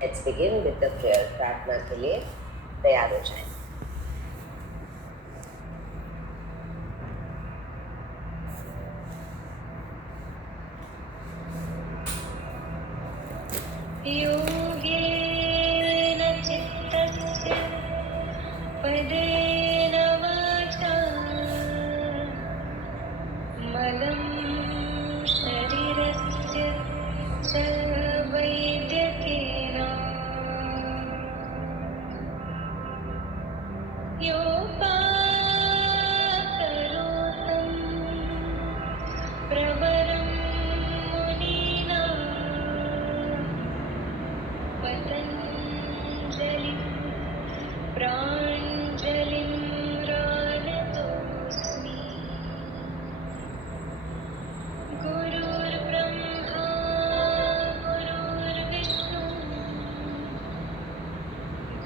Let's begin with the prayer. प्रार्थना के लिए तैयार हो जाएं। योगेन चित्तस्य पदेन वाचा मलं शरीरस्य च वैद्यकेन योपाकरोतं प्रवरं मुनीनां पतञ्जलिं प्राञ्जलिं प्रणतोऽस्मि। गुरुर्ब्रह्मा गुरुर्विष्णु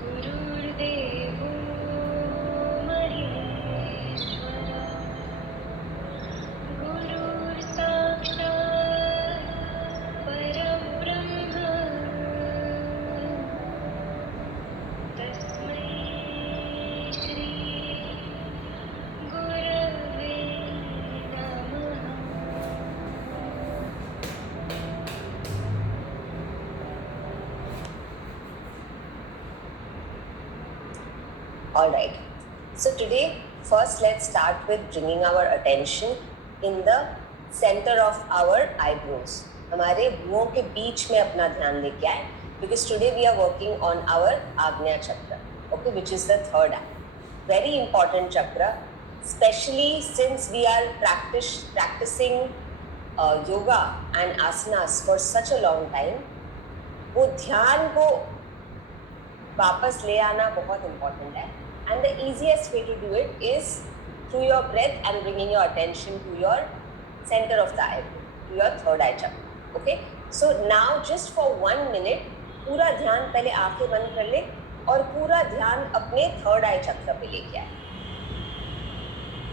गुरुर्देवो महेश्वरा गुरुर्साक्षात् परब्रह्म तस्मै श्री गुरवे नमः। All right. So today, first let's start with bringing our attention in the center of our eyebrows. हमारे भुवों के बीच में अपना ध्यान लेके आए, because today we are working on our Agnya Chakra, okay, which is the third eye. Very important chakra, especially since we are practicing yoga and asanas for such a long time. वो ध्यान को वापस ले आना बहुत important है. And the easiest way to do it is through your breath and bringing your attention to your center of the eyebrow, to your third eye chakra. Okay? So now just for 1 minute, पूरा ध्यान पहले आंखें बंद कर ले और पूरा ध्यान अपने थर्ड आई चक्र पे लेके आए,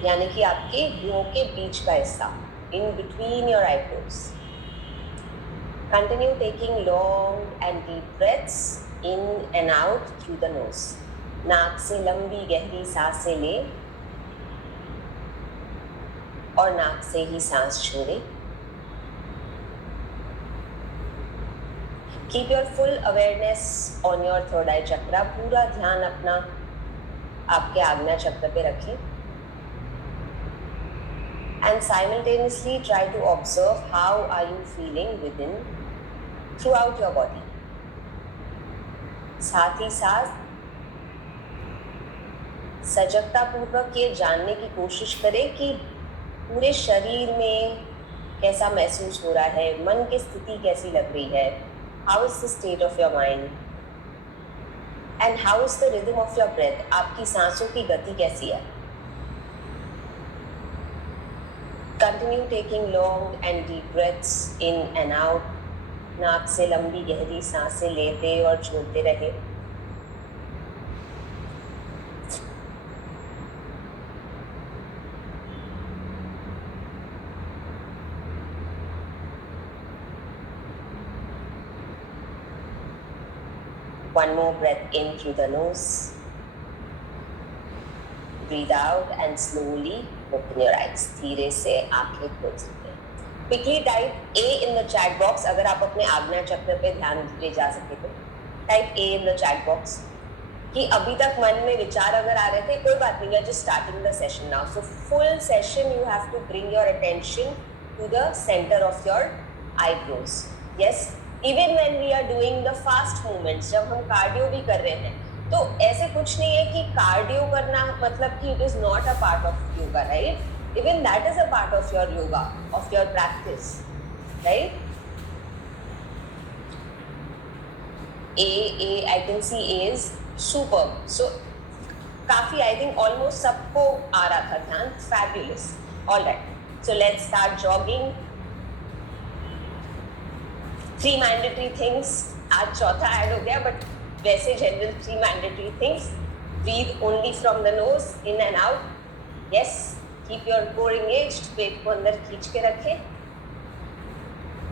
यानी कि आपके भुवों के बीच का हिस्सा, in between your eyebrows. Continue taking long and deep breaths in and out through the nose. नाक से लंबी गहरी सांसें ले और नाक से ही सांस छोड़े. Keep your full awareness on your third eye chakra. पूरा ध्यान अपना आपके आज्ञा चक्र पे रखें. And simultaneously try to observe how are you feeling within, throughout your body. साथ ही साथ सजगता पूर्वक ये जानने की कोशिश करें कि पूरे शरीर में कैसा महसूस हो रहा है, मन की स्थिति कैसी लग रही है, how is the state of your mind and how is the rhythm of your breath, आपकी सांसों की गति कैसी है. Continue taking long and deep breaths in and out. नाक से लंबी गहरी सांसें लेते और छोड़ते रहे. One more breath in through the nose. Breathe out and slowly open your eyes. धीरे से आंखें खोल सकते हैं. Quickly type A in the chat box अगर आप अपने आज्ञा चक्र पे ध्यान ले जा सके तो. Type A in the chat box कि अभी तक मन में विचार अगर आ रहे थे, कोई बात नहीं, you are just starting the session now. So full session you have to bring your attention to the center of your eyebrows. Yes. Even when we are doing the fast movements, जब हम cardio भी कर रहे हैं, तो ऐसे कुछ नहीं है कि कार्डियो करना मतलब कि it is not a part of yoga, right? Even that is a part of your yoga, of your practice, right? I can see A is superb. So काफी, I think almost सबको आ रहा था ध्यान. Fabulous. All right. So let's start jogging. 3 mandatory things. आज चौथा add हो गया, but वैसे general 3 mandatory things. Breathe only from the nose, in and out. Yes. Keep your core engaged. पेट को अंदर खींच के रखें.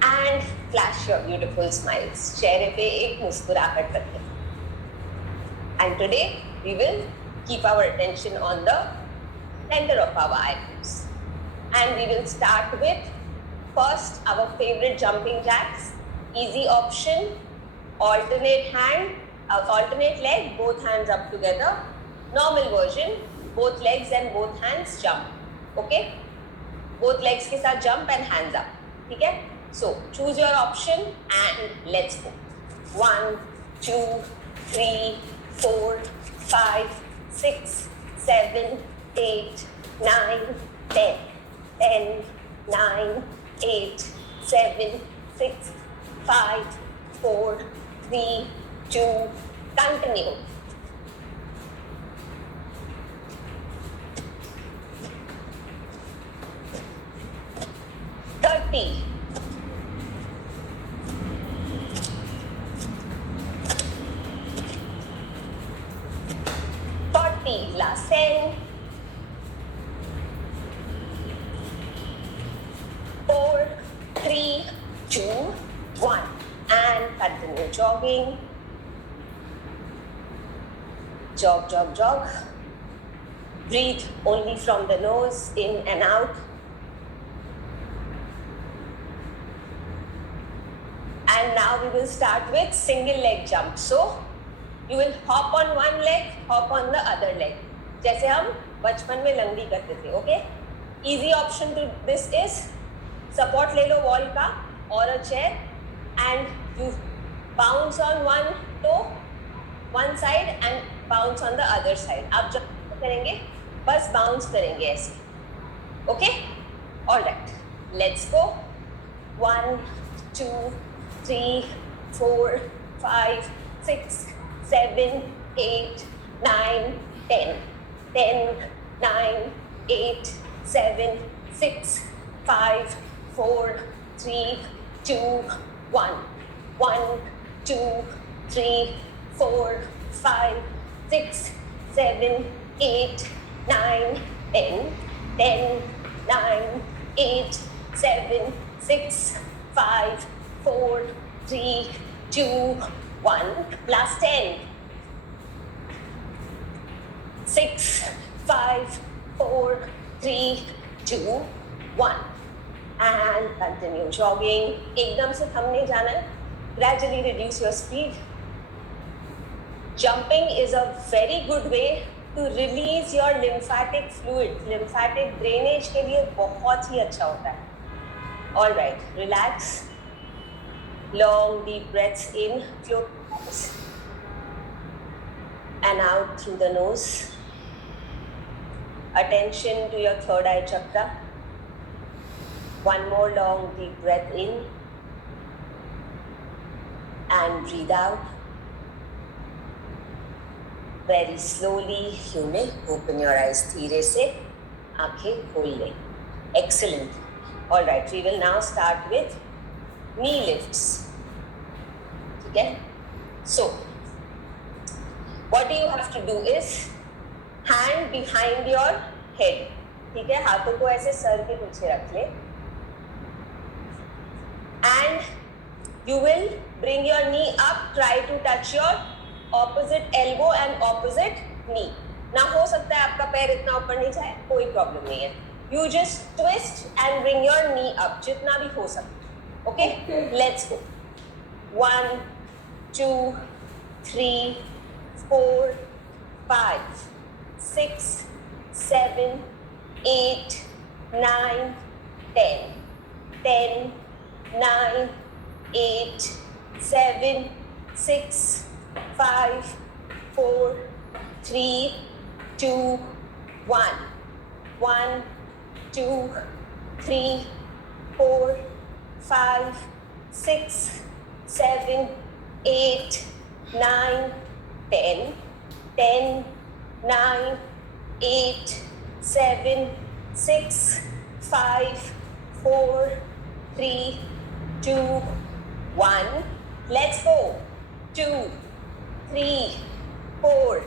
And flash your beautiful smiles. चेहरे पे एक मुस्कुराहट रखें. And today we will keep our attention on the center of our eyebrows. And we will start with first our favorite jumping jacks. Easy option. Alternate hand, alternate leg, both hands up together. Normal version, both legs and both hands jump. Okay? Both legs के साथ jump and hands up. ठीक है? So choose your option and let's go. 1, 2, 3, 4, 5, 6, 7, 8, 9, 10. 10, 9, 8, 7, 6, 5, 4, 3, 2, continue. Thirty. 40, last 10. 4, 3, 2, 1. And continue jogging. Jog, jog, jog. Breathe only from the nose, in and out. And now we will start with single leg jump. So you will hop on one leg, hop on the other leg. जैसे हम बचपन में लंगड़ी करते थे, okay? Easy option to this is support ले लो wall का or a chair and you bounce on one toe, one side and bounce on the other side. आप जब करेंगे बस bounce करेंगे ऐसे, okay? All right, let's go. 1, 2, 3, 4, 5, 6, 7, 8, 9, 10. 10, 9, 8, 7, 6, 5, 4, 3, 2, 1. 1, 2, 3, 4, 5, 6, 7, 8, 9, 10. 10, 9, 8, 7, 6, 5, 4, 3, 2, 1. Last 10. 6, 5, 4, 3, 2, 1. And continue jogging. एकदम से थम नहीं जाना है. Gradually reduce your speed. Jumping is a very good way to release your lymphatic fluid. Lymphatic drainage के लिए बहुत ही अच्छा होता है. All right, relax. Long deep breaths in, close your eyes, and out through the nose. Attention to your third eye chakra. One more long deep breath in and breathe out. Very slowly you may open your eyes. धीरे से आंखें खोल लें. Excellent. All right, we will now start with knee lifts. Okay? So, what you have to do is hand behind your head. ठीक है? हाथों को ऐसे सर के पीछे रख ले. And you will bring your knee up. Try to touch your opposite elbow and opposite knee. ना हो सकता है आपका पैर इतना ऊपर नहीं जाए, कोई प्रॉब्लम नहीं है. You just twist and bring your knee up. जितना भी हो सकता. Okay? Let's go. 1, 2, 3, 4, 5, 6, 7, 8, 9, 10. 10, 9, 8, 7, 6, 5, 4, 3, 2, 1. 1, 2, 3, 4, 5, 6, 7, 8, 9, 10. 10, 9, 8, 7, 6, 5, 4, 3, 2, 1. Let's go. 2, 3, 4,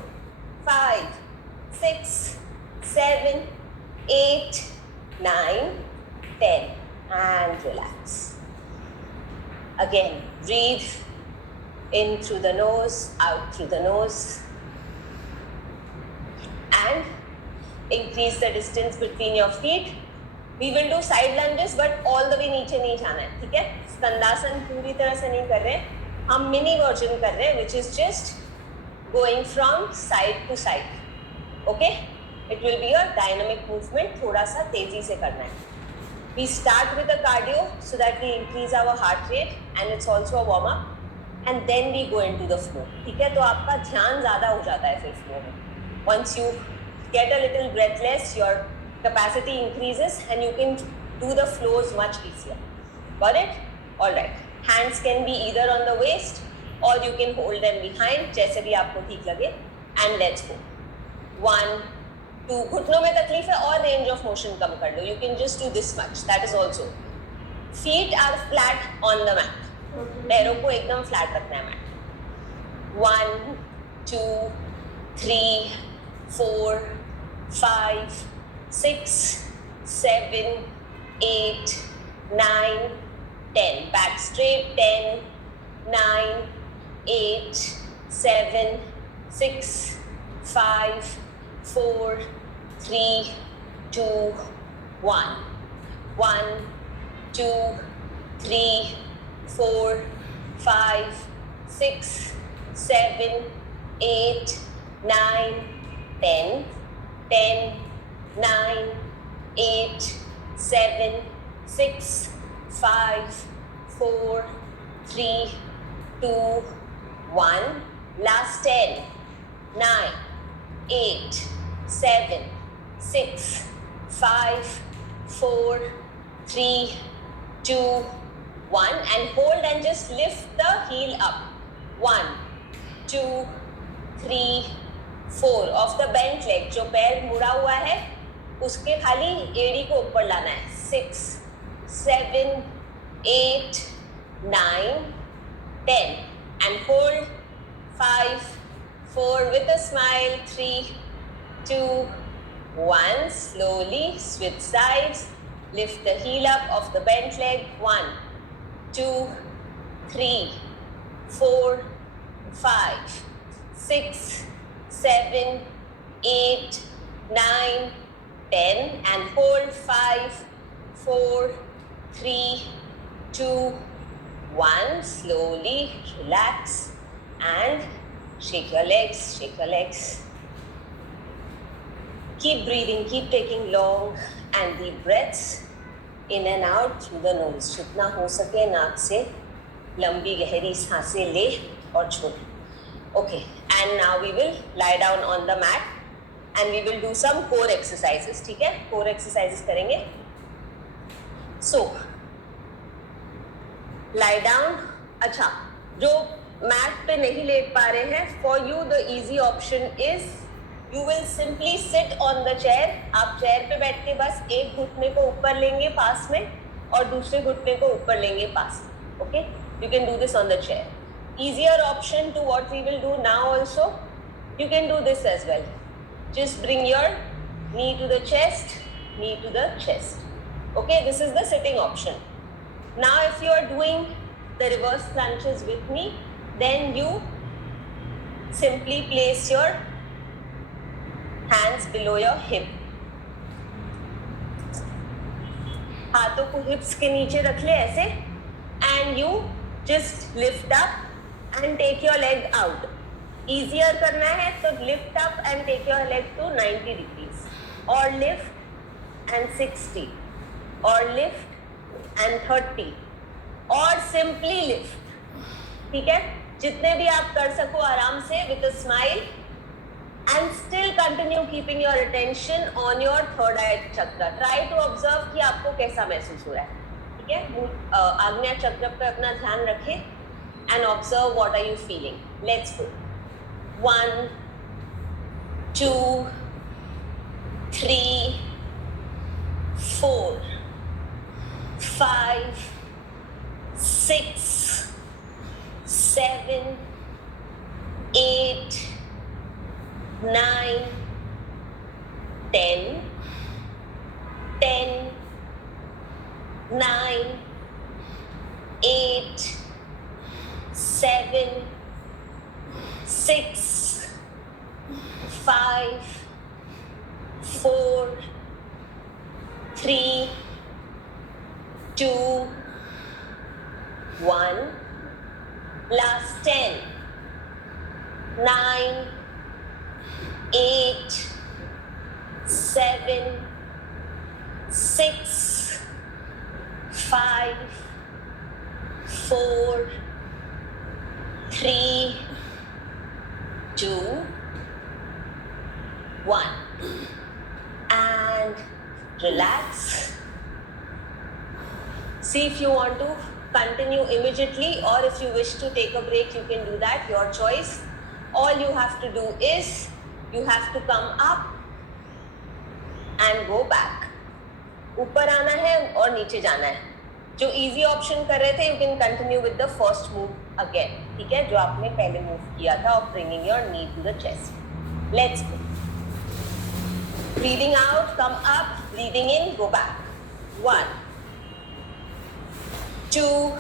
5, 6, 7, 8, 9, 10. And relax. Again, breathe in through the nose, out through the nose. And increase the distance between your feet. We will do side lunges, but all the way नीचे नहीं जाना है, ठीक है? स्कंदासन पूरी तरह से नहीं कर रहे, हम मिनी वर्जन कर रहे हैं, which is just going from side to side. Okay? It will be a dynamic movement, थोड़ा सा तेजी से करना है. We start with a cardio so that we increase our heart rate and it's also a warm up. And then we go into the flow. ठीक है? तो आपका ध्यान ज़्यादा हो जाता है फिर flow में. Once you get a little breathless, your capacity increases and you can do the flows much easier. Got it? Alright. Hands can be either on the waist or you can hold them behind, जैसे भी आपको ठीक लगे. And let's go. 1, 2. घुटनों में तकलीफ है और range of motion कम कर लो. You can just do this much. That is also. Feet are flat on the mat. पैरों को एकदम flat रखना है mat. 1, 2, 3, 4, 5, 6, 7, 8, 9, 10. Back straight. 10, 9, 8, 7, 6, 5, 4, 3, 2, 1. 1, 2, 3, 4, 5, 6, 7, 8, 9, 10, 10, 9, 8, 7, 6, 5, 4, 3, 2, 1. Last 10, 9, 8, 7, 6, 5, 4, 3, 2, 1. And hold and just lift the heel up. 1, 2, 3, 4 of the bent leg. जो पैर मुड़ा हुआ है उसके खाली एड़ी को ऊपर लाना है. 6, 7, 8, 9, 10 and hold. 5, 4 with a smile. 3, 2, 1. Slowly switch sides. Lift the heel up of the bent leg. 1, 2, 3, 4, 5, 6, 7, 8, 9, 10 and hold. 5, 4, 3, 2, 1. Slowly relax and shake your legs, shake your legs. Keep breathing, keep taking long and deep breaths in and out through the nose. जितना हो सके नाक से लंबी गहरी सांसें ले और छोड़. Okay, and now we will lie down on the mat and we will do some core exercises. ठीक है? Core exercises करेंगे. So, lie down. अच्छा, जो mat पे नहीं लेट पा रहे हैं, for you the easy option is you will simply sit on the chair. आप चेयर पे बैठ के बस एक घुटने को ऊपर लेंगे पास में और दूसरे घुटने को ऊपर लेंगे पास में. Okay? You can do this on the chair. Easier option to what we will do now also. You can do this as well. Just bring your knee to the chest, knee to the chest. Okay? This is the sitting option. Now if you are doing the reverse crunches with me, then you simply place your hands below your hip. हाथों को hips के नीचे रख ले ऐसे and you just lift up and take your leg out. Easier करना है तो lift up and take your leg to 90 degrees or lift and 60 or lift and 30 or simply lift. ठीक है? जितने भी आप कर सको आराम से with a smile and still continue keeping your attention on your third eye chakra. Try to observe कि आपको कैसा महसूस हो रहा है. ठीक है? आग्नेय चक्र पे अपना ध्यान रखें and observe what are you feeling. Let's go. 1, 2, 3, 4, 5, 6, 7, 8, 9, 10, 10, 9, 8, 7, 6, 5, 4, 3, 2, 1. Last 10, 9, 8, 7, 6, 5, 4, 3, 2, 1. And relax. See if you want to continue immediately, or if you wish to take a break, you can do that, your choice. All you have to do is you have to come up and go back. ऊपर आना है और नीचे जाना है. जो easy option कर रहे थे, you can continue with the first move again. ठीक है, जो आपने पहले move किया था of bringing your knee to the chest. Let's go. Breathing out, come up. Breathing in, go back. 1, 2,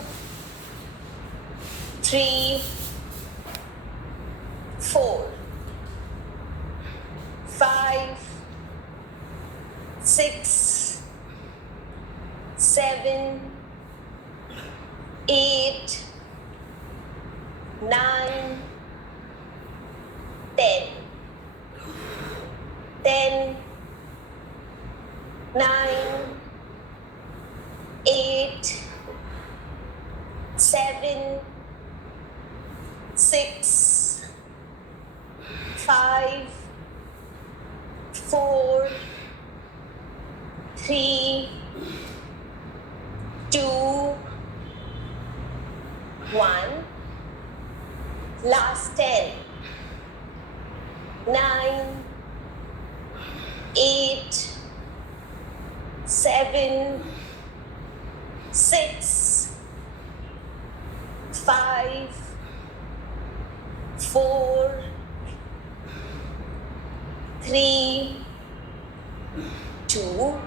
3, 4, 5, 6, 7, 8, 9, 10. 10, 9, 8, 7, 6, 5, 4, 3, 2, 1. Last 10, 9, 8, 7, 6, 5, 4, 3, 2,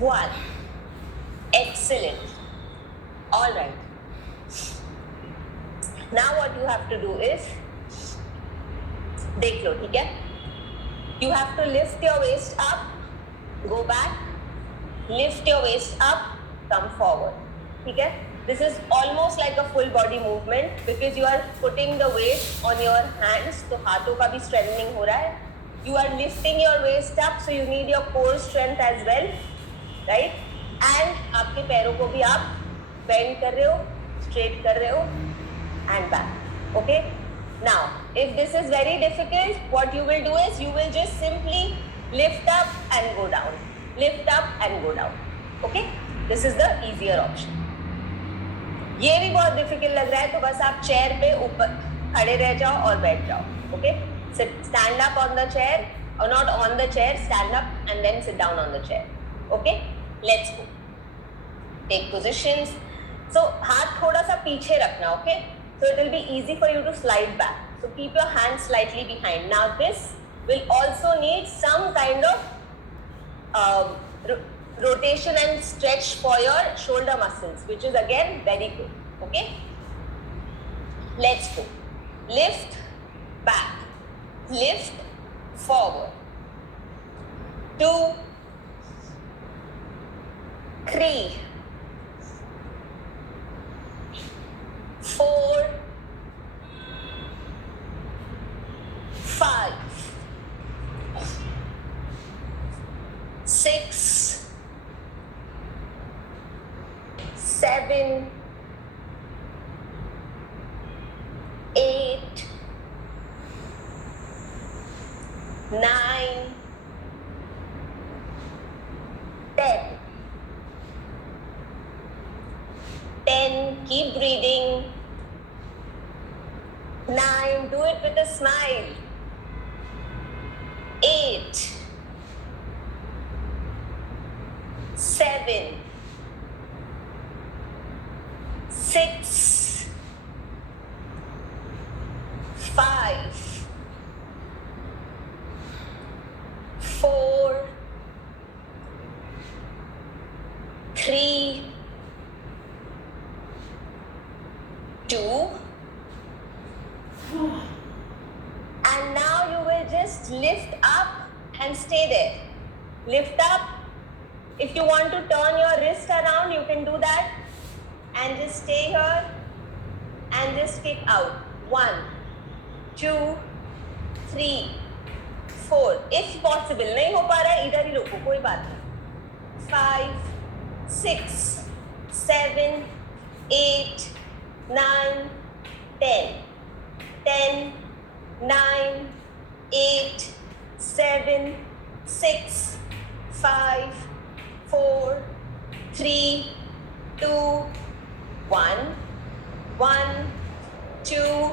1. Excellent. All right. Now what you have to do is, देख लो, ठीक है? You have to lift your waist up, go back, lift your waist up, come forward. ठीक है? This is almost like a full body movement because you are putting the weight on your hands, तो हाथों का भी strengthening हो रहा है. You are lifting your waist up, so you need your core strength as well, right? And आपके पैरों को भी आप bend कर रहे हो, straight कर रहे हो, and back. Okay? Now, if this is very difficult, what you will do is you will just simply lift up and go down. Lift up and go down. Okay? This is the easier option. ये भी बहुत difficult लग रहा है तो बस आप chair पे ऊपर खड़े रह जाओ और बैठ जाओ. Okay? Stand up on the chair, or not on the chair, stand up and then sit down on the chair. Okay? Let's go. Take positions. So हाथ थोड़ा सा पीछे रखना. Okay? So it will be easy for you to slide back. So keep your hands slightly behind. Now this will also need some kind of rotation and stretch for your shoulder muscles, which is again very good. Okay? Let's go. Lift, back. Lift, forward. 2, 3, 4, 5, 6, 7, 8, 9, 10. 10, keep breathing. 9, do it with a smile. 8, 7, 6, 5, 4, 3, 2, and now you will just lift up and stay there. Lift up. If you want to turn your wrist around, you can do that, and just stay here and just kick out. 1, 2, 3, 4. If possible, नहीं हो पा रहा है इधर ही रुको, कोई बात नहीं. 5, 6, 7, 8, 9, 10. 10, 9, 8, 7, 6, 5, 4, 3, 2, 1. 1, 2,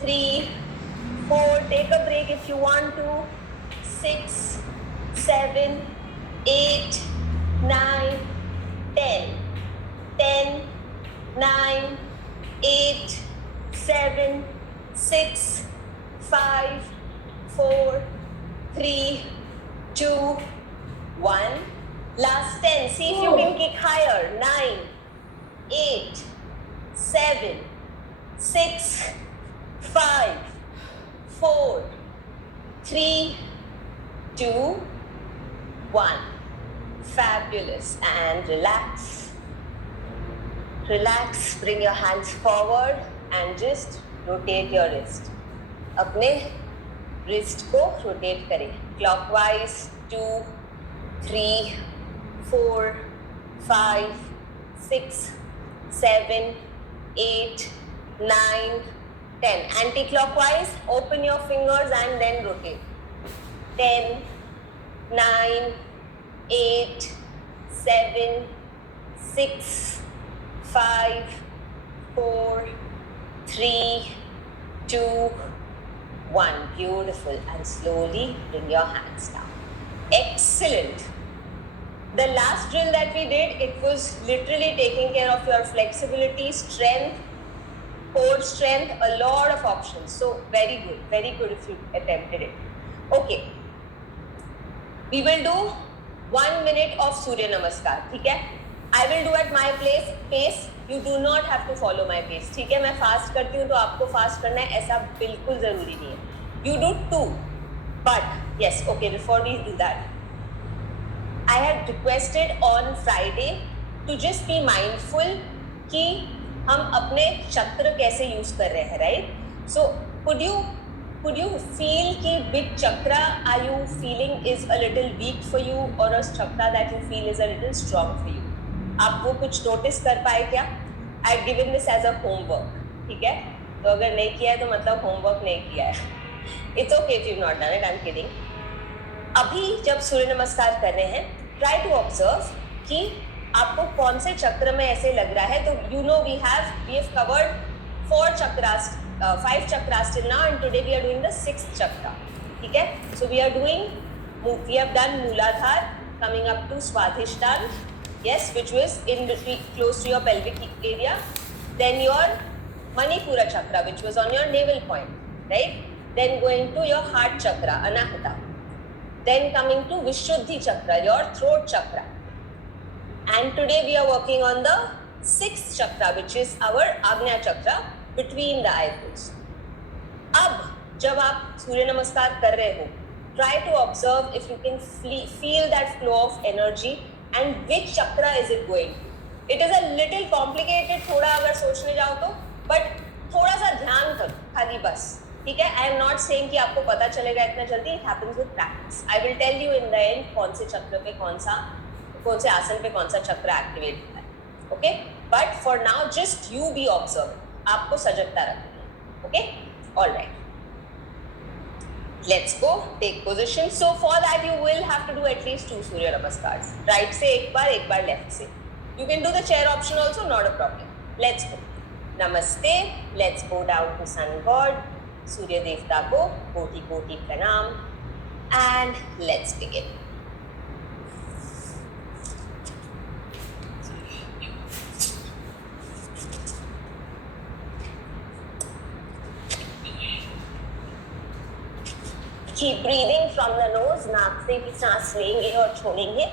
3, 4. Take a break if you want to. 6, 7, 8, 9, 10. 10, 9, 8, 7, 6, 5, 4, 3, 2, 1. Last 10. See if you can kick higher. 9, 8, 7, 6, 5, 4, 3, 2, 1. Fabulous. And relax. Relax. Bring your hands forward and just rotate your wrist. अपने wrist को rotate करें. Clockwise. 2, 3, 4, 5, 6, 7, 8, 9, 10. Anti-clockwise, open your fingers and then rotate. 10, 9, 8, 7, 6, 5, 4, 3, 2, 1. Beautiful. And slowly bring your hands down. Excellent. The last drill that we did, it was literally taking care of your flexibility, strength, core strength, a lot of options. So very good if you attempted it. Okay, we will do 1 minute of Surya Namaskar. ठीक है? I will do at my pace. You do not have to follow my pace. ठीक है? मैं fast करती हूँ तो आपको fast करना है, ऐसा बिल्कुल जरूरी नहीं है. You do 2, but yes, okay. Before we do that, I had requested on Friday to just be mindful कि हम अपने चक्र कैसे यूज कर रहे हैं, right? So could you feel कि which chakra are you feeling is a little weak for you or a chakra that you feel is a little strong for you? आप वो कुछ notice कर पाए क्या? I've given this as a homework, ठीक है? तो अगर नहीं किया है तो मतलब homework नहीं किया है. It's okay if you've not done it. I'm kidding. अभी जब सूर्य नमस्कार कर रहे हैं, try to observe कि आपको कौन से चक्र में ऐसे लग रहा है. तो you know we have covered 4 chakras, 5 chakras till now, and today we are doing the 6th chakra. ठीक है? So we have done Mooladhara coming up to Swadhisthana, yes, which was in between, close to your pelvic area. Then your Manipura chakra, which was on your navel point, right? Then going to your heart chakra, Anahata. Then coming to Vishuddhi chakra, your throat chakra. And today we are working on the 6th chakra, which is our Agnya chakra, between the eyebrows. अब जब आप सूर्य नमस्कार कर रहे हो, try to observe if you can feel that flow of energy and which chakra is it going to. It is a little complicated थोड़ा अगर सोचने जाओ तो, but थोड़ा सा ध्यान करो खाली बस, ठीक है? I am not saying कि आपको पता चलेगा इतना जल्दी. It happens with practice. I will tell you in the end कौन से चक्र पे कौन से आसन पे कौन सा चक्र एक्टिवेट होता है, okay? But for now just you be observe. आपको सजगता रखना है, okay? Alright, let's go. Take position. So for that you will have to do at least 2 surya namaskar. Right से एक बार लेफ्ट से. You can do the chair option also, not a problem. Let's go. Namaste. Let's go down to sun god. सूर्य देवता को कोटि कोटि प्रणाम. And let's begin. Keep breathing from the nose. नाक से भी सांस लेंगे और छोड़ेंगे.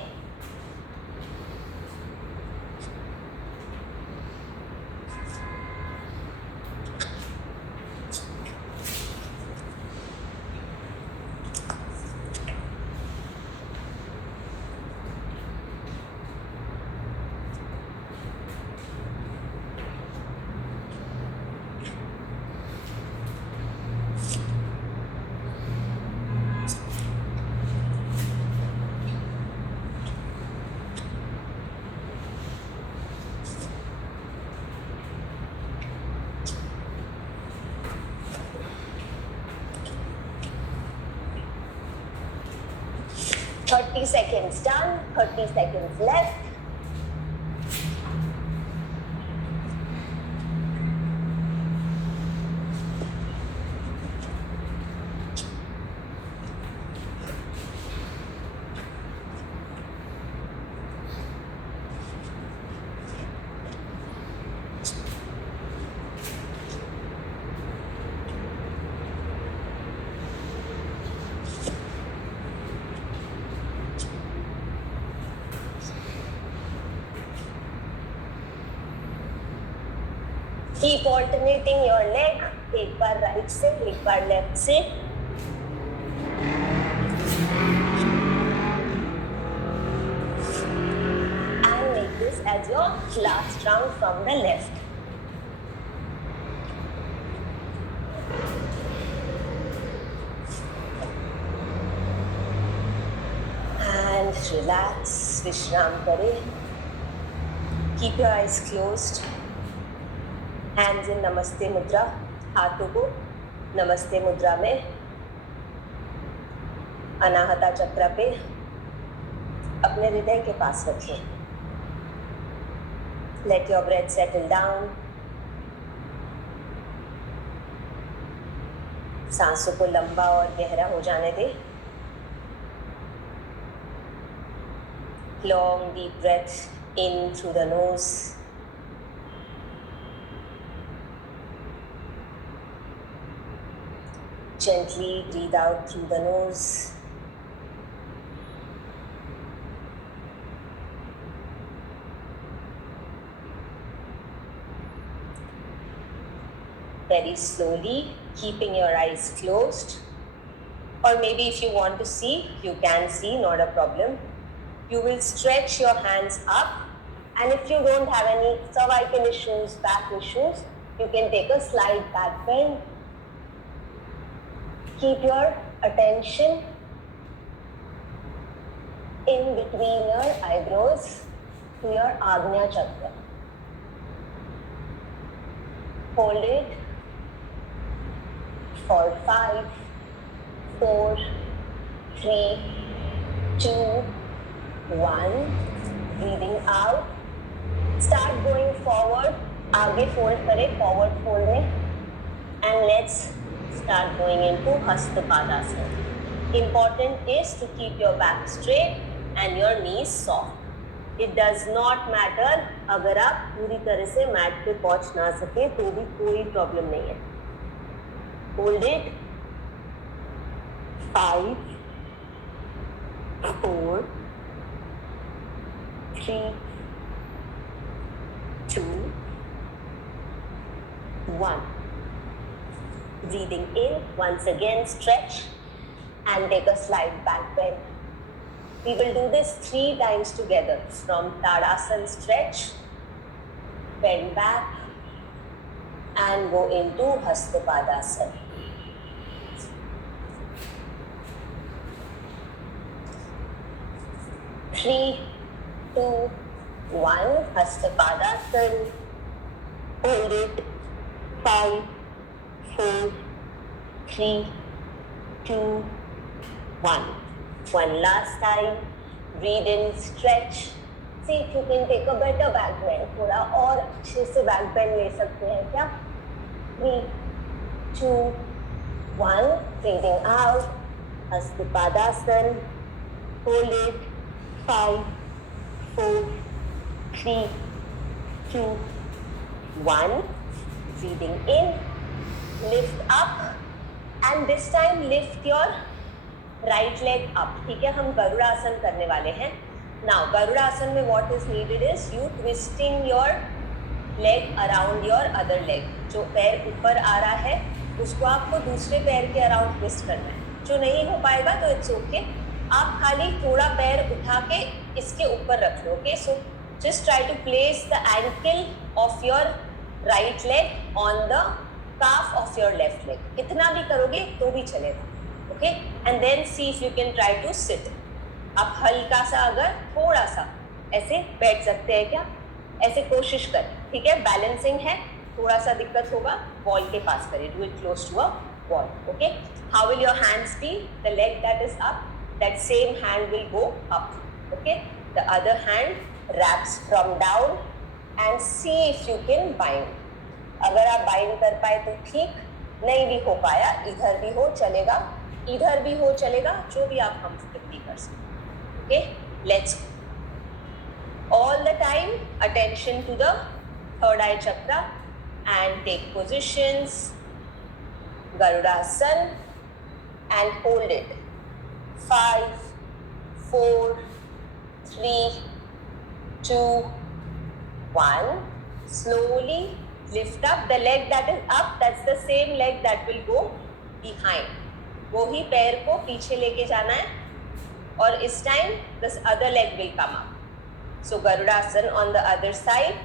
30 seconds done, 30 seconds left. Keep alternating your leg. एक बार राइट से, एक बार लेफ्ट से. And make this as your last round from the left. And relax, विश्राम करें. Keep your eyes closed. Hands in नमस्ते मुद्रा, हाथों को नमस्ते मुद्रा में अनाहता चक्र पे अपने हृदय के पास रखें. Let your breath settle down. सांसों को लंबा और गहरा हो जाने दें. Long deep breath in through the nose. Gently breathe out through the nose. Very slowly, keeping your eyes closed. Or maybe if you want to see, you can see, not a problem. You will stretch your hands up. And if you don't have any cervical issues, back issues, you can take a slight back bend. Keep your attention in between your eyebrows to your Agnya Chakra. Hold it for 5, 4, 3, 2, 1. Breathing out. Start going forward. आगे fold करें, forward fold में. And let's start going into Hastapadasana. Important is to keep your back straight and your knees soft. It does not matter अगर आप पूरी तरह से mat पे पहुंच ना सके तो भी कोई प्रॉब्लम नहीं है. Hold it. 5, 4, 3, 2, 1. Breathing in, once again stretch and take a slight back bend. We will do this 3 times together. From Tadasana stretch, bend back and go into Hastapadasana. Three, 2, 1. Hastapadasana. Hold it. 5, 4, 3, 2, 1. One last time. Breathe in, stretch. See if you can take a better back bend. थोड़ा और अच्छे से back bend ले सकते हैं क्या? 3, 2, 1. Breathing out. Hastapadasana. Hold it. 5, 4, 3, 2, 1. Breathing in. Lift up and this time lift your right leg up. ठीक है, हम गरुड़ासन करने वाले हैं. Now गरुड़ासन में what is needed is you twisting your leg around your other leg. जो पैर ऊपर आ रहा है उसको आपको दूसरे पैर के अराउंड ट्विस्ट करना है. जो नहीं हो पाएगा तो इट्स ओके. आप खाली थोड़ा पैर उठा के इसके ऊपर रख लो. Okay, so just try to place the ankle of your right leg on the calf of your left leg. इतना भी करोगे तो भी चलेगा. Okay, and then see if you can try to sit. आप हल्का सा अगर थोड़ा सा ऐसे बैठ सकते हैं क्या, ऐसे कोशिश करें. ठीक है, बैलेंसिंग है, थोड़ा सा दिक्कत होगा, वॉल के पास करें. Do it close to a wall. Okay, how will your hands be? The leg that is up that same hand will go up. Okay, the other hand wraps from down and see if you can bind. अगर आप bind कर पाए तो ठीक, नहीं भी हो पाया, इधर भी हो चलेगा, इधर भी हो चलेगा, जो भी आप कंफर्टेबली कर सकते. Okay, let's go. All the time attention to the third eye chakra and take positions, Garudasana, and hold it. 5, 4, 3, 2, 1. Slowly lift up the leg that is up. That's the same leg that will go behind. वो ही पैर को पीछे लेके जाना है और इस time this other leg will come up. So Garudasana on the other side.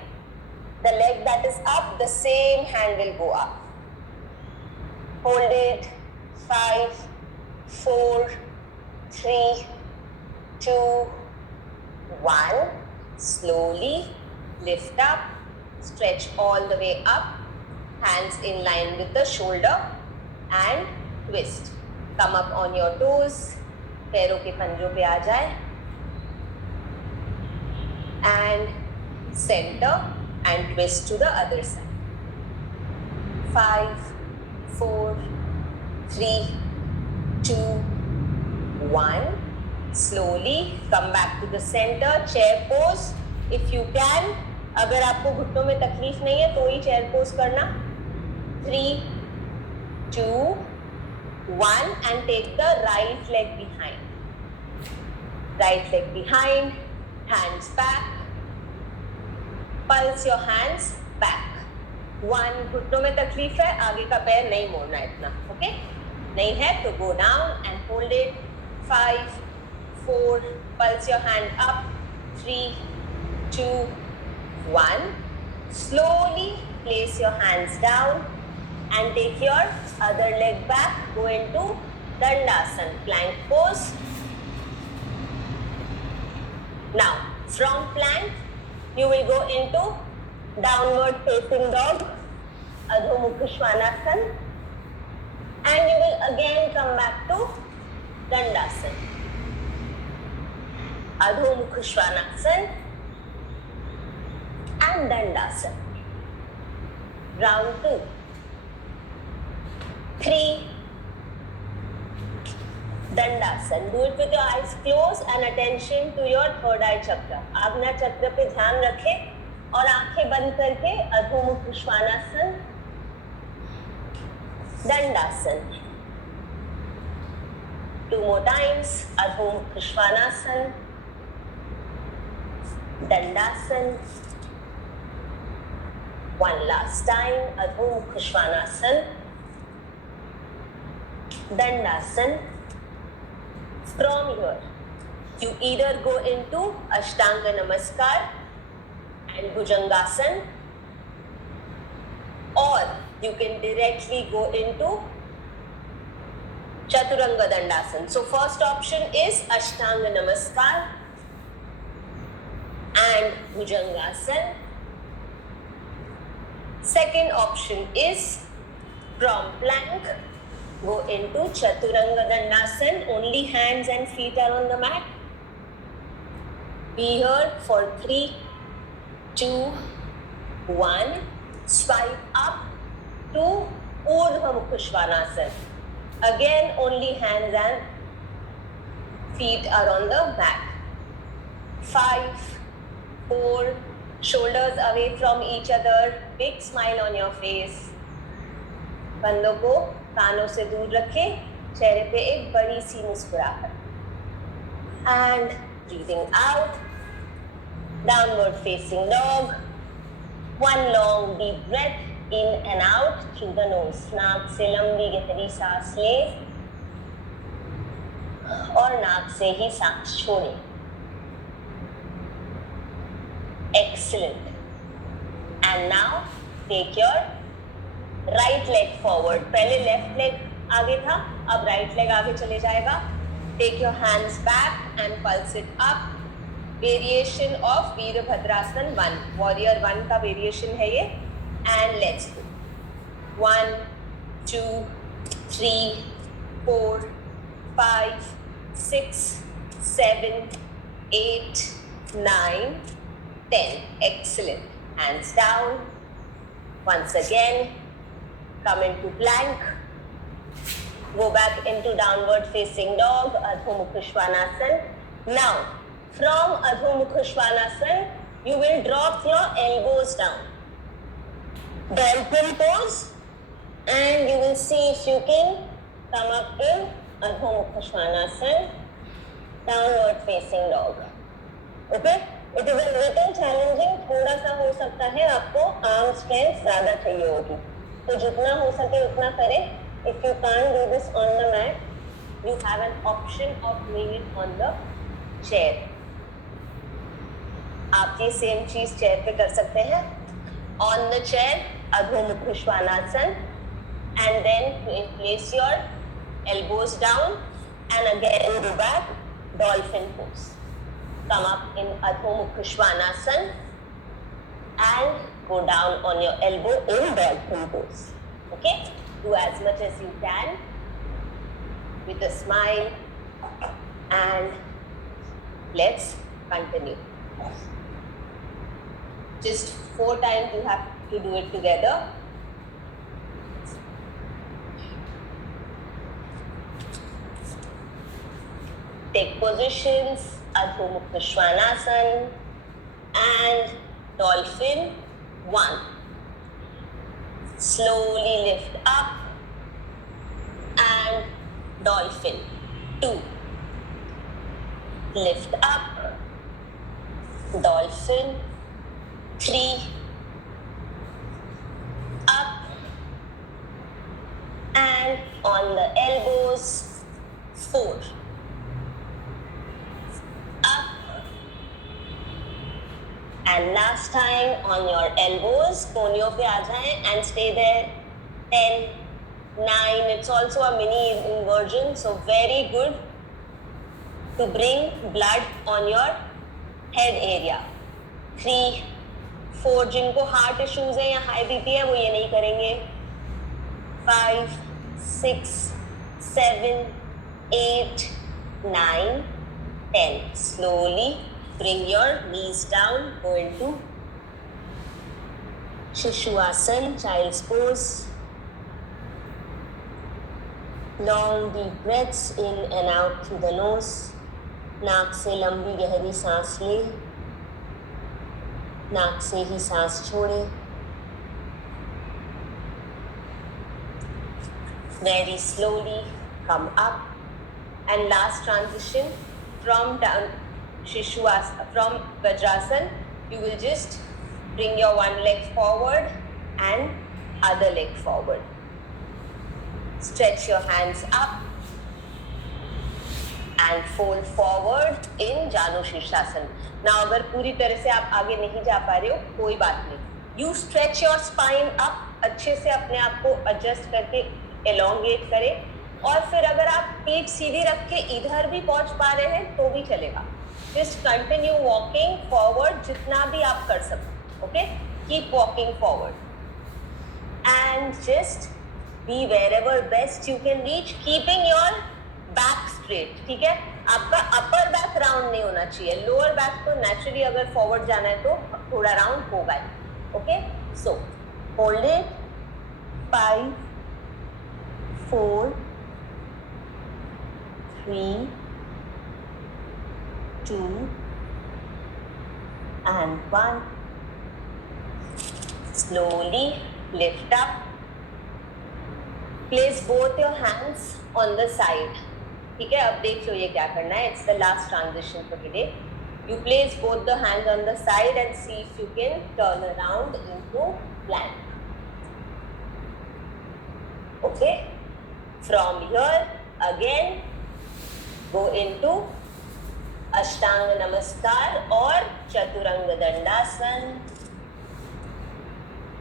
The leg that is up, the same hand will go up. Hold it. 5, 4, 3, 2, 1. Slowly lift up, stretch all the way up, hands in line with the shoulder and twist. Come up on your toes, पैरों के पंजों पे आ जाए and center and twist to the other side. 5, 4, 3, 2, 1. Slowly come back to the center, chair pose if you can. अगर आपको घुटनों में तकलीफ नहीं है तो ही चेयर पोज करना. 3, 2, 1 and take the right leg behind. Right leg behind, hands back. Pulse your hands back. 1, घुटनों में तकलीफ है, आगे का पैर नहीं मोड़ना इतना. ओके, नहीं है तो go down and hold it. 5, 4, pulse your hand up. 3, 2, 1. Slowly place your hands down and take your other leg back. Go into Dandasana, plank pose. Now, from plank, you will go into downward facing dog, Adho Mukha Svanasana, and you will again come back to Dandasana. Adho Mukha Svanasana and Dandasana. Round 2. 3. Dandasana. Do it with your eyes closed and attention to your third eye chakra. आज्ञा चक्र पे ध्यान रखें और आंखें बंद करके अधो मुख Shvanasana, Dandasana. 2 more times. Adho Mukha Svanasana, Dandasana. 1 last time. Adho Mukha Svanasana, Dandasana. From here, you either go into Ashtanga Namaskar and Bhujangasana, or you can directly go into Chaturanga Dandasana. So first option is Ashtanga Namaskar and Bhujangasana. Second option is from plank, go into Chaturanga Dandasana. Only hands and feet are on the mat. Be here for 3, 2, 1. Swipe up to Urdhva Mukha Svanasana. Again, only hands and feet are on the mat. 5, 4, shoulders away from each other. Big smile on your face. कंधों को कानों से दूर रखें, चेहरे पे एक बड़ी सी मुस्कुराहट. And breathing out, downward facing dog. 1 long deep breath in and out through the nose. नाक से लंबी गहरी सांस लें और नाक से ही सांस छोड़ें. Excellent. And now take your right leg forward. पहले left leg आगे था, अब right leg आगे चले जाएगा. Take your hands back and pulse it up. Variation of Veerabhadrasana 1. Warrior 1 का variation है ये. And let's go. 1, 2, 3, 4, 5, 6, 7, 8, 9, 10. Excellent. Hands down. Once again, come into plank. Go back into downward facing dog, Adho Mukha Svanasana. Now, from Adho Mukha Svanasana, you will drop your elbows down. Dolphin pose, and you will see if you can come up in Adho Mukha Svanasana, downward facing dog. Okay? It is a little challenging. थोड़ा सा हो सकता है आपको arm strength ज़्यादा चाहिए होगी. तो जितना हो सके उतना करें. If you can't do this on the mat, you have an option of doing it on the chair. आप ये सेम चीज चेयर पे कर सकते हैं. On the chair, Adho Mukha Svanasana, and then place your elbows down and again go back, dolphin pose. Come up in Adho Mukha Svanasana and go down on your elbow in dolphin pose. Okay? Do as much as you can with a smile, and let's continue. Just 4 times you have to do it together. Take positions, Adho Mukha Svanasana and dolphin 1. Slowly lift up and dolphin 2. Lift up, dolphin 3. Up and on the elbows 4. Up and last time on your elbows, कोनियों पे आ जाएं and stay there. 10, 9. It's also a mini inversion, so very good to bring blood on your head area. 3, 4. जिनको heart issues है या high BP है वो ये नहीं करेंगे. 5, 6, 7, 8, 9, 10. Slowly bring your knees down, go into Shishwasana, child's pose. Long deep breaths in and out through the nose. नाक से लंबी गहरी सांस ले, नाक से ही सांस छोड़े. Very slowly come up, and last transition from down Shishwasana, from Vajrasana, you will just bring your one leg forward and other leg forward. Stretch your hands up and fold forward in Janu Shirshasana. Now अगर पूरी तरह से आप आगे नहीं जा पा रहे हो कोई बात नहीं. You stretch your spine up, अच्छे से अपने आप को adjust करके elongate करें. और फिर अगर आप पीठ सीधी रख के इधर भी पहुंच पा रहे हैं तो भी चलेगा. Just continue walking forward जितना भी आप कर सको. Okay? Keep walking forward. And just be wherever best you can reach, keeping your back straight. ठीक है? आपका upper back round नहीं होना चाहिए. Lower back तो naturally अगर forward जाना है तो थोड़ा round होगा ही. Okay? So, hold it. 5, 4, 3, 2, and 1. Slowly lift up. Place both your hands on the side. ठीक है, अब देख लो ये क्या करना है. It's the last transition for today. You place both the hands on the side and see if you can turn around into plank. Okay? From here, again, go into Ashtanga Namaskar or Chaturanga Dandasana.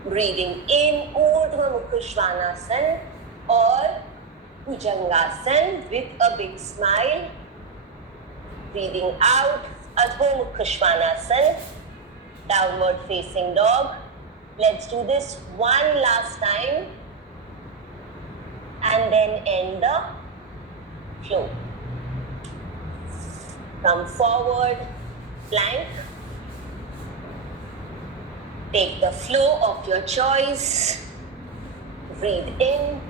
Breathing in, Urdhva Mukha Svanasana or Bhujangasana with a big smile. Breathing out, Adho Mukha Svanasana, downward facing dog. Let's do this one last time and then end the flow. Come forward, plank. Take the flow of your choice. Breathe in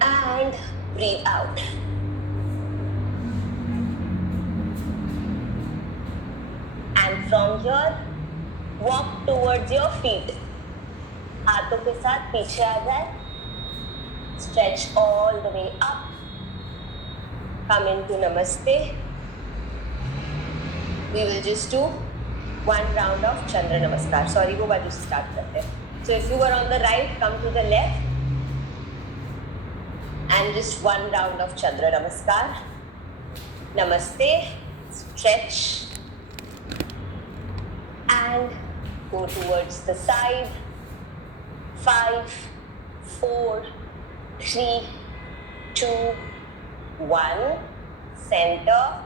and breathe out. And from here, walk towards your feet. हाथों के साथ पीछे आ जाए. Stretch all the way up. Come into Namaste. We will just do one round of Chandra Namaskar. Sorry, वो बाजू से start करते हैं. So if you were on the right, come to the left. And just one round of Chandra Namaskar. Namaste. Stretch. And go towards the side. 5, 4, 3, 2, 1. Center,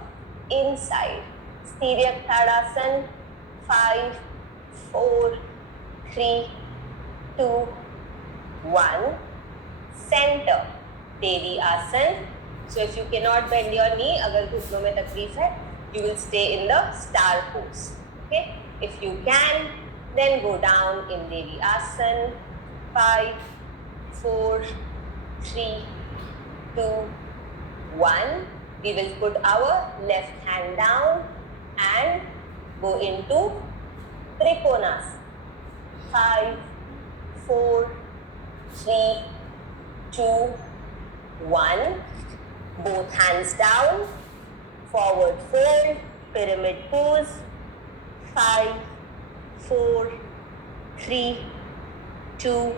inside. Stiryak Tadasana. 5, 4, 3, 2, 1. Center, Devi Asana. So if you cannot bend your knee, अगर घुटनों में तकलीफ है, you will stay in the star pose. Okay? If you can, then go down in Devi Asana. 5, 4, 3, 2, 1. We will put our left hand down and go into Trikonasana. 5, 4, 3, 2, 1. Both hands down. Forward fold. Pyramid pose. 5, 4, 3, 2,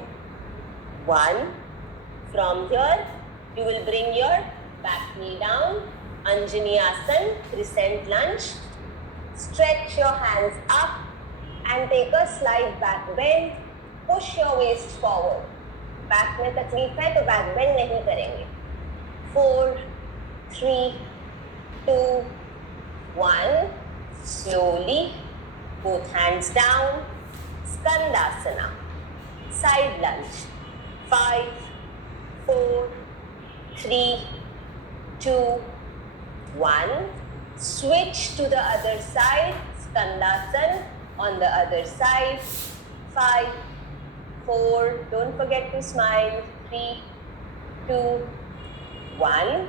1. From here, you will bring your back knee down. Anjani Asana, crescent lunge. Stretch your hands up and take a slight back bend. Push your waist forward. Back में तकलीफ है तो back bend नहीं करेंगे. 4, 3, 2, 1. Slowly, both hands down. Skandasana. Side lunge. 5, 4, 3, 2, 1. Switch to the other side. Skandasana on the other side. 5, 4. Don't forget to smile. 3, 2, 1.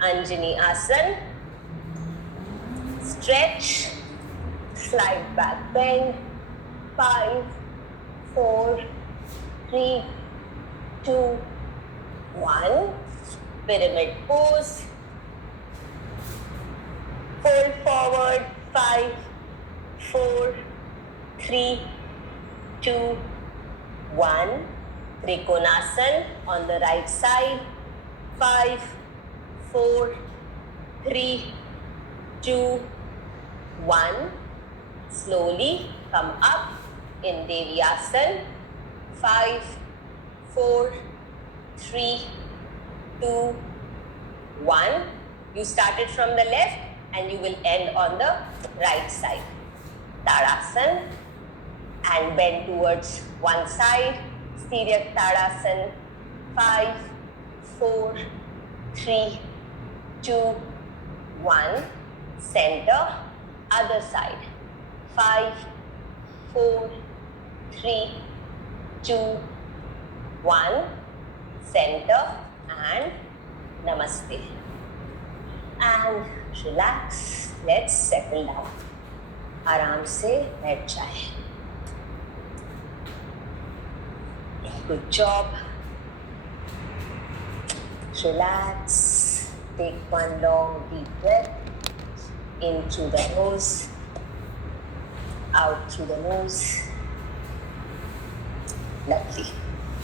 Anjani Asana. Stretch. Slight back bend. 5, 4, 3, 2, 1. Pyramid pose. Fold forward. 5, 4, 3, 2, 1. Trikonasana on the right side. 5, 4, 3, 2, 1. Slowly come up in Devi Asana. 5, 4, 3, 2, 1. You started from the left and you will end on the right side. Tadasana and bend towards one side. Stiryak Tadasana. 5, 4, 3, 2, 1. Center, other side. 5, 4, 3, 2, 1. Center and Namaste. And relax. Let's settle down. आराम से बैठ जाए. Good job. Relax. Take one long deep breath. In through the nose. Out through the nose. Lovely.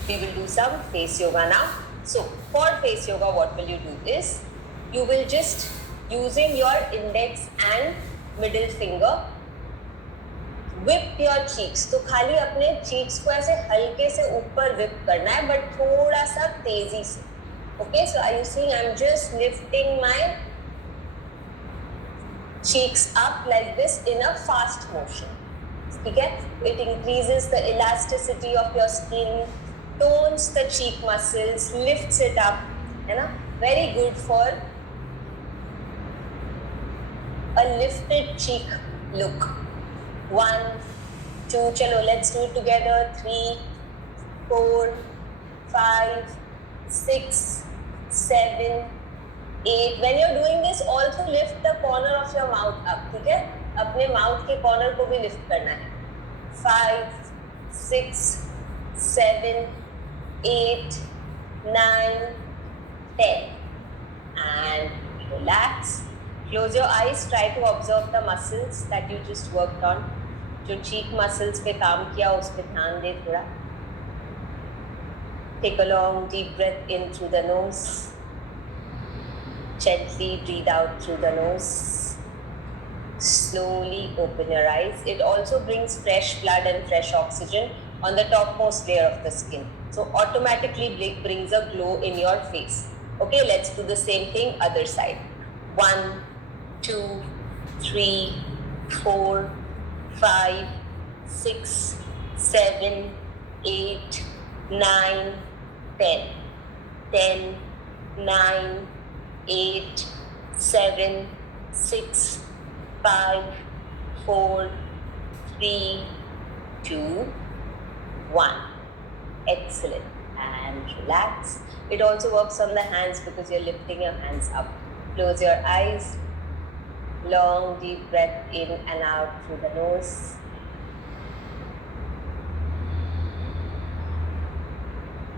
We will do some face yoga now. So for face yoga, what will you do is, you will just using your index and middle finger, whip your cheeks. तो खाली अपने cheeks को ऐसे हल्के से ऊपर whip करना है, but थोड़ा सा तेजी से. Okay, so are you seeing? I'm just lifting my cheeks up like this in a fast motion. ठीक है? It increases the elasticity of your skin, tones the cheek muscles, lifts it up, है ना? Very good for a lifted cheek look. 1, 2, chalo, let's do it together. 3, 4, 5, 6, 7, 8. When you're doing this, also lift the corner of your mouth up. ठीक है? अपने mouth के corner को भी lift करना है. 5, 6, 7, 8, 9, 10. And relax. Close your eyes. Try to observe the muscles that you just worked on. जो cheek muscles पे काम किया उस पे ध्यान दे थोड़ा. Take a long deep breath in through the nose. Gently breathe out through the nose. Slowly open your eyes. It also brings fresh blood and fresh oxygen on the topmost layer of the skin. So automatically brings a glow in your face. Okay, let's do the same thing other side. 1, 2, 3, 4, 5, 6, 7, 8, 9, 10. 10, 9, 8, 7, 6, 5, 4, 3, 2, 1. Excellent. And relax. It also works on the hands because you're lifting your hands up. Close your eyes. Long deep breath in and out through the nose.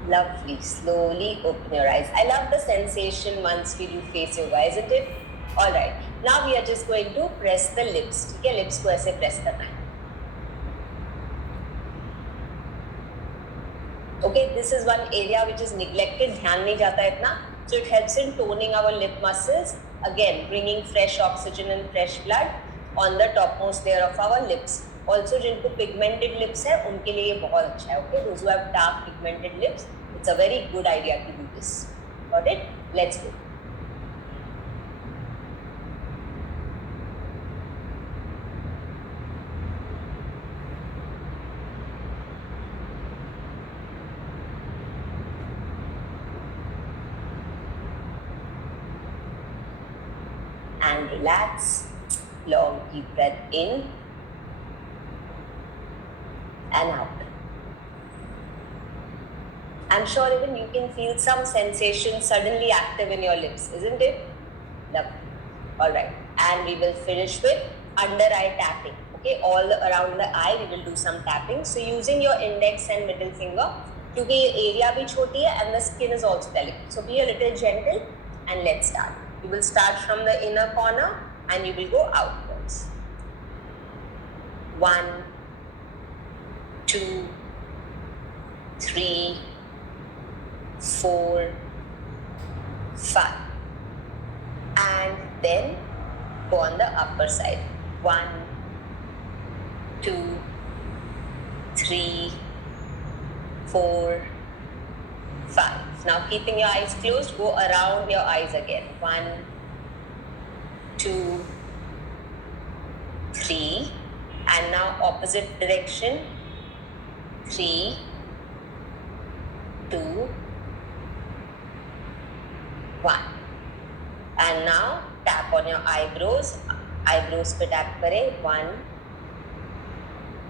Lovely. Slowly open your eyes. I love the sensation once we do face yoga, isn't it? Alright. Now we are just going to press the lips. ठीक है? Lips को ऐसे press करना है. Okay, this is one area which is neglected. ध्यान नहीं जाता इतना. So it helps in toning our lip muscles. Again, bringing fresh oxygen and fresh blood on the topmost layer of our lips. Also, जिनको pigmented lips है, उनके लिए ये बहुत अच्छा है. Okay, those who have dark pigmented lips, it's a very good idea to do this. Got it? Let's go. And relax. Long deep breath in and out. I'm sure even you can feel some sensation suddenly active in your lips, isn't it? Lovely. Alright. And we will finish with under eye tapping. Okay, all around the eye we will do some tapping. So using your index and middle finger, क्योंकि ये area भी छोटी है and the skin is also delicate. So be a little gentle and let's start. You will start from the inner corner and you will go outwards. 1, 2, 3, 4, 5. And then go on the upper side. 1, 2, 3, 4, 5. Now keeping your eyes closed, go around your eyes again. 1, 2, 3. And now opposite direction. 3, 2, 1. And now tap on your eyebrows. Eyebrows पे tap करें. 1,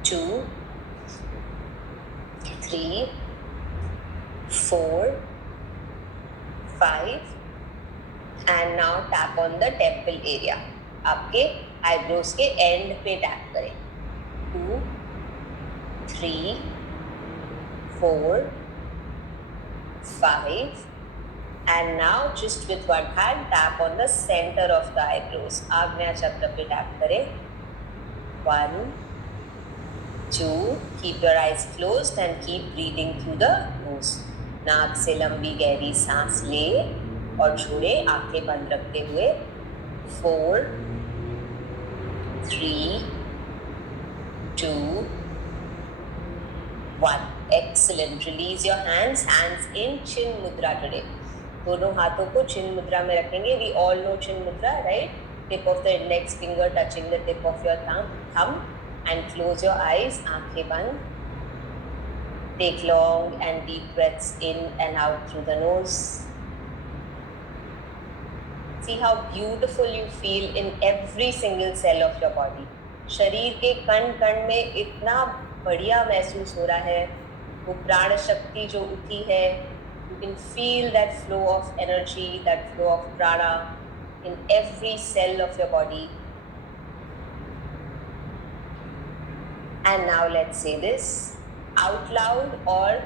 2, 3, 4, 5. And now tap on the temple area. आपके eyebrows के end पे tap करें. 2, 3, 4, 5. And now just with one hand tap on the center of the eyebrows. आग्नेय चक्र पे tap करें. 1, 2. Keep your eyes closed and keep breathing through the nose. नाक से लंबी गहरी सांस ले और छोड़े आंखें बंद रखते हुए. 4, 3, 2, 1. Excellent. Release your hands. Hands in chin mudra today. दोनों हाथों को चिन मुद्रा में रखेंगे. We all know chin mudra, right? Tip of the index finger touching the tip of your thumb. And close your eyes. आंखें बंद. Take long and deep breaths in and out through the nose. See how beautiful you feel in every single cell of your body. शरीर के कण कण में इतना बढ़िया महसूस हो रहा है, वो प्राण शक्ति जो उठी है. You can feel that flow of energy, that flow of prana in every cell of your body. And now let's say this out loud or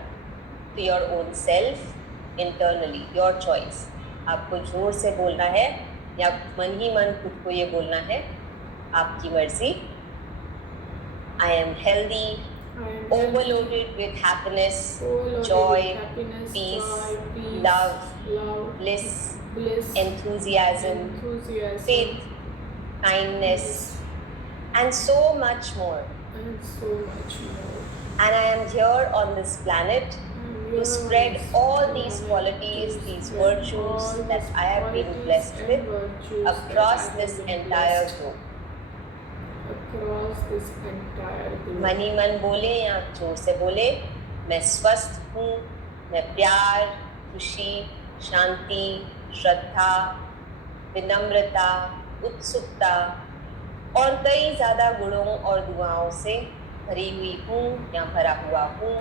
to your own self internally, your choice. आपको जोर से बोलना है या मन ही मन खुद को ये बोलना है, आपकी मर्जी. I am healthy, overloaded with happiness, joy, peace, love, bliss, enthusiasm, faith, kindness, and so much more. And I am here on this planet to spread all these qualities, these virtues that I have been blessed with across this entire globe. मन ही मन बोले या जोर से बोले, मैं स्वस्थ हूँ, मैं प्यार, खुशी, शांति, श्रद्धा, विनम्रता, उत्सुकता और कई ज़्यादा गुणों और दुआओं से भरी हुई हूँ या भरा हुआ हूँ,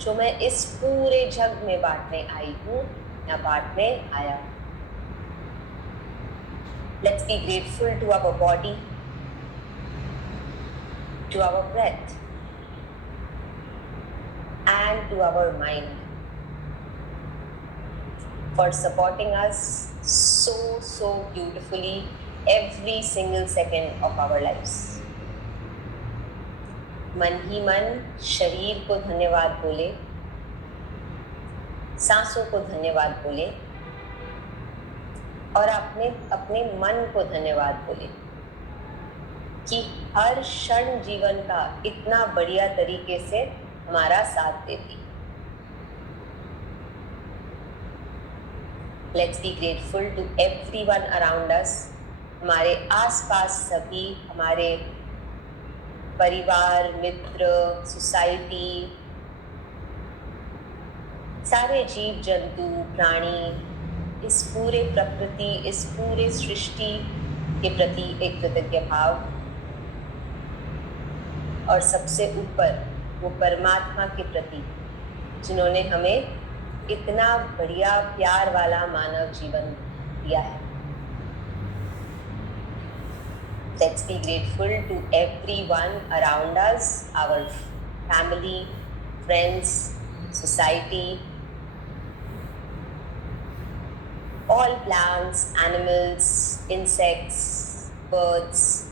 जो मैं इस पूरे जग में बांटने आई हूँ या बांटने आया. Let's be grateful to our body, to our breath, and to our mind for supporting us so beautifully every single second of our lives. मन ही मन शरीर को धन्यवाद बोले, सांसों को धन्यवाद बोले और अपने मन को धन्यवाद बोले कि हर क्षण जीवन का इतना बढ़िया तरीके से हमारा साथ देती. Let's be grateful to everyone around us. हमारे आसपास सभी, हमारे परिवार, मित्र, सोसाइटी, सारे जीव जंतु, प्राणी, इस पूरे प्रकृति, इस पूरे सृष्टि के प्रति एक कृतज्ञ भाव. और सबसे ऊपर वो परमात्मा के प्रति जिन्होंने हमें इतना बढ़िया प्यार वाला मानव जीवन दिया है. Let's be grateful to everyone around us, our family, friends, society, all plants, animals, insects, birds,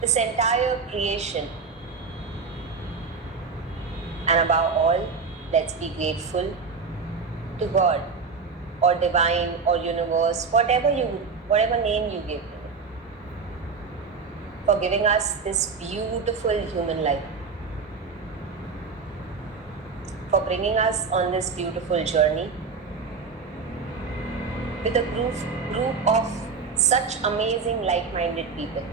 this entire creation. And above all, let's be grateful to God or divine or universe, whatever name you give it, for giving us this beautiful human life, for bringing us on this beautiful journey with a group of such amazing like-minded people.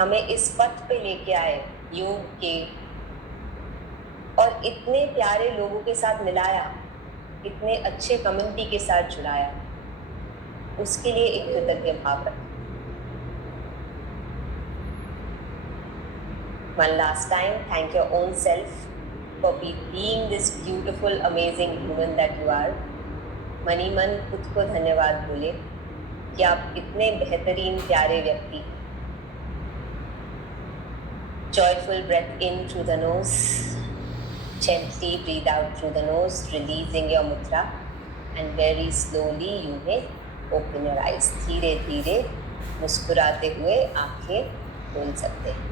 हमें इस पथ पे लेके आए योग के और इतने प्यारे लोगों के साथ मिलाया, इतने अच्छे कम्युनिटी के साथ जुड़ाया, उसके लिए एक कृतज्ञ भाव रखा. One last time, thank your own self for being this beautiful, amazing human that you are. मन ही मन खुद को धन्यवाद बोले कि आप इतने बेहतरीन प्यारे व्यक्ति. Joyful breath in through the nose, gently breathe out through the nose, releasing your mudra, and very slowly you may open your eyes. धीरे धीरे मुस्कुराते हुए आंखें खोल सकते हैं.